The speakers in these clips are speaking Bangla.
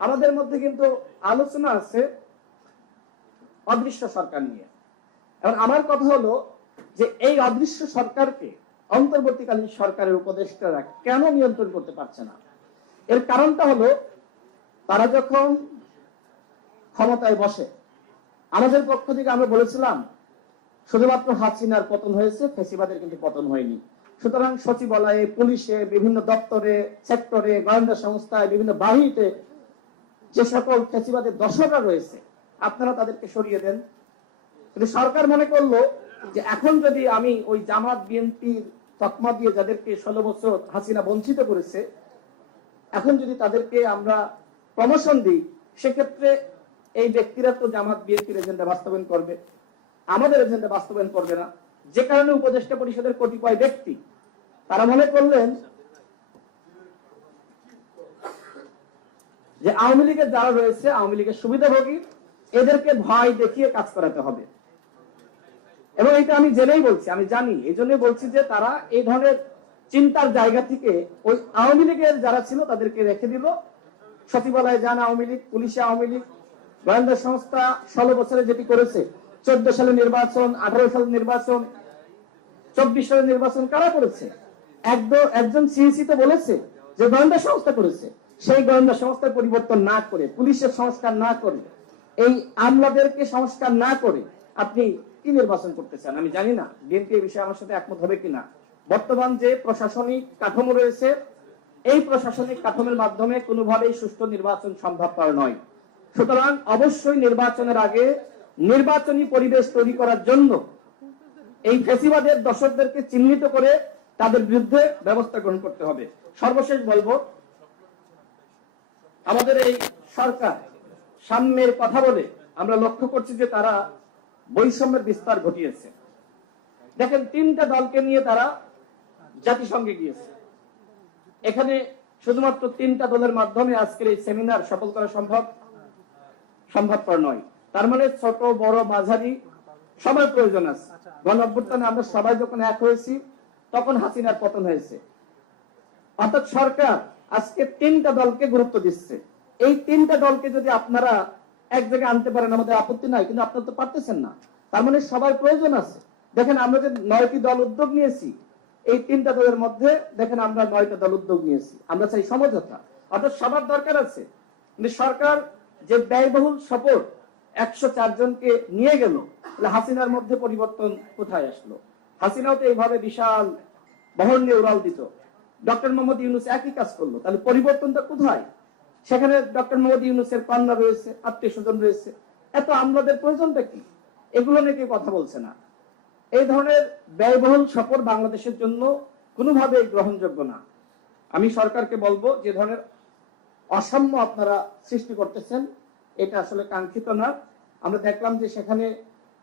আমাদের মধ্যে কিন্তু আলোচনা আছে অদৃশ্য সরকার নিয়ে। এবং আমার কথা হলো যে এই অদৃশ্য সরকারকে অন্তর্বর্তীকালীন সরকারের উপদেষ্টারা কেন নিয়ন্ত্রণ করতে পারছে না? এর কারণটা হলো তারা যখন ক্ষমতায় বসে, আমাদের পক্ষ থেকে আমরা বলেছিলাম শুধুমাত্র হাসিনার পতন হয়েছে, ফ্যাসিবাদের কিন্তু পতন হয়নি। সুতরাং সচিবালয়ে, পুলিশে, বিভিন্ন দপ্তরে, সেক্টরে, গোয়েন্দা সংস্থায়, বিভিন্ন বাহিনীতে যে সকল ফ্যাসিবাদের দশকরা রয়েছে আপনারা তাদেরকে সরিয়ে দেন। কিন্তু সরকার মনে করলো যে এখন যদি আমি ওই জামাত বিএনপির তকমা দিয়ে যাদেরকে 16 বছর হাসিনা বঞ্চিত করেছে, এখন যদি তাদেরকে আমরা প্রমোশন দিই, সেক্ষেত্রে এই ব্যক্তিরা তো জামাত বিএনপির এজেন্ডা বাস্তবায়ন করবে, আমাদের এজেন্ডা বাস্তবায়ন করবে না। যে কারণে উপদেষ্টা পরিষদের কতিপয় ব্যক্তি তারা মনে করলেন যে আওয়ামী লীগের যারা রয়েছে, আওয়ামী লীগের সুবিধাভোগী, এদেরকে ভয় দেখিয়ে কাজ করাতে হবে। এবং এটা আমি জেনেই বলছি, আমি জানি, এই জন্য বলছি যে তারা এই ধরনের চিন্তার জায়গা থেকে ওই আওয়ামী লীগের যারা ছিল তাদেরকে রেখে দিল। সচিবালয়ে যান আওয়ামী লীগ, পুলিশে আওয়ামী লীগ, গোয়েন্দা সংস্থা 16 বছরে যেটি করেছে, 14 সালে নির্বাচন, 18 সালে নির্বাচন, 24 সালে নির্বাচন কারা করেছে? একজন সিইসি তো বলেছে যে গোয়েন্দা সংস্থা করেছে। সেই গোয়েন্দা সংস্থার পরিবর্তন না করে, পুলিশের সংস্কার না করে, এই আমলাদেরকে সংস্কার না করে আপনি কি নির্বাচন করতে চান? আমি জানি না বিএনপি এই বিষয়ে আমার সাথে একমত হবে কিনা। বর্তমান যে প্রশাসনিক কাঠামো রয়েছে, এই প্রশাসনিক কাঠামোর মাধ্যমে কোনোভাবেই সুষ্ঠু নির্বাচন সম্ভবপর নয়। সুতরাং অবশ্যই নির্বাচনের আগে নির্বাচনী পরিবেশ তৈরি করার জন্য এই ফ্যাসিবাদের দর্শকদেরকে চিহ্নিত করে তাদের বিরুদ্ধে ব্যবস্থা গ্রহণ করতে হবে। সর্বশেষ বলবো, আমাদের এই সরকার সাম্যের কথা বলে আমরা লক্ষ্য করছি যে তারা বৈষম্যের বিস্তার ঘটিয়েছে। দেখেন, 3টা দলকে নিয়ে তারা জাতিসংঘে গিয়েছে। এখানে শুধুমাত্র 3টা দলের মাধ্যমে আজকের এই সেমিনার সফল করা সম্ভবপর নয়। তার মানে ছোট, বড়, মাঝারি সবার প্রয়োজন আছে। গণঅভ্যুত্থানে আমরা সবাই যখন এক হয়েছি তখন হাসিনার পতন হয়েছে। অর্থাৎ সরকার আজকে 3টা দলকে গুরুত্ব দিচ্ছে। এই 3টা দলকে যদি আপনারা এক জায়গায় আনতে পারেন আমাদের আপত্তি নাই, কিন্তু আপনারা তো পারতেছেন না। তার মানে সবার প্রয়োজন আছে। দেখেন, আমরা যে 9টি দল উদ্যোগ নিয়েছি, এই 3টা দলের মধ্যে দেখেন আমরা 9টা দল উদ্যোগ নিয়েছি। আমরা চাই সমঝোতা, অর্থাৎ সবার দরকার আছে। কিন্তু সরকার যে ব্যয়বহুল সফর 104 জনকে নিয়ে গেল, হাসিনার মধ্যে পরিবর্তন কোথায় আসলো? হাসিনাও তো এইভাবে বিশাল বহর নিয়ে উড়াল দিত। ডক্টর মোহাম্মদ ইউনূস একই কাজ করলো, তাহলে পরিবর্তনটা কোথায়? সেখানে ডক্টর মোহাম্মদ ইউনূসের কন্যা রয়েছে, আত্মীয় স্বজন রয়েছে, এত আমলাদের প্রয়োজনটা কি? এগুলো নিয়ে কেউ কথা বলছে না। এই ধরনের ব্যয়বহুল সফর বাংলাদেশের জন্য কোনোভাবেই গ্রহণযোগ্য না। আমি সরকারকে বলবো, যে ধরনের অসাম্য আপনারা সৃষ্টি করতেছেন, এটা আসলে কাঙ্ক্ষিত না। আমরা দেখলাম যে সেখানে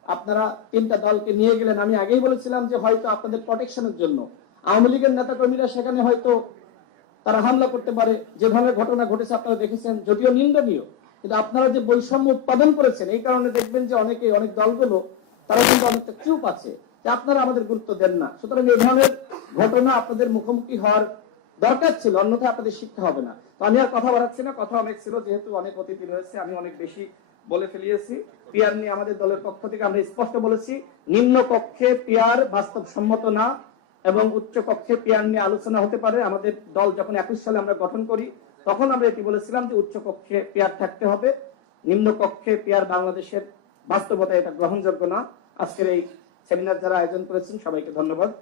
আপনারা 3টা দলকে নিয়ে গেলেন। আমি আগেই বলেছিলাম যে হয়তো আপনাদের প্রোটেকশনের জন্য আওয়ামী লীগের নেতা কর্মীরা সেখানে হয়তো তারা হামলা করতে পারে। যে ধরনের ঘটনা ঘটেছে আপনারা দেখেছেন, যদিও নিন্দনীয়, কিন্তু আপনারা যে বৈষম্য উৎপাদন করেছেন, এই কারণে দেখবেন যে অনেক দলগুলো তারা কিন্তু অনেকটা চুপ আছে যে আপনারা আমাদের গুরুত্ব দেন না। সুতরাং এই ধরনের ঘটনা আপনাদের মুখোমুখি হওয়ার দরকার ছিল, অন্যথায় আপনাদের শিক্ষা হবে না। তো আমি আর কথা বাড়াচ্ছি না, কথা অনেক ছিল, যেহেতু অনেক অতিথি রয়েছে, আমি অনেক বেশি বলে ফেলিয়েছি। পিয়ার নিয়ে আমাদের দলের পক্ষ থেকে আমরা স্পষ্ট বলেছি, নিম্ন কক্ষে পিয়ার বাস্তবসম্মত না এবং উচ্চ কক্ষে পিয়ার নিয়ে আলোচনা হতে পারে। আমাদের দল যখন 21 সালে আমরা গঠন করি তখন আমরা এটি বলেছিলাম যে উচ্চ কক্ষে পিয়ার থাকতে হবে, নিম্ন কক্ষে পিয়ার বাংলাদেশের বাস্তবতা এটা গ্রহণযোগ্য না। আজকের এই সেমিনার যারা আয়োজন করেছেন সবাইকে ধন্যবাদ।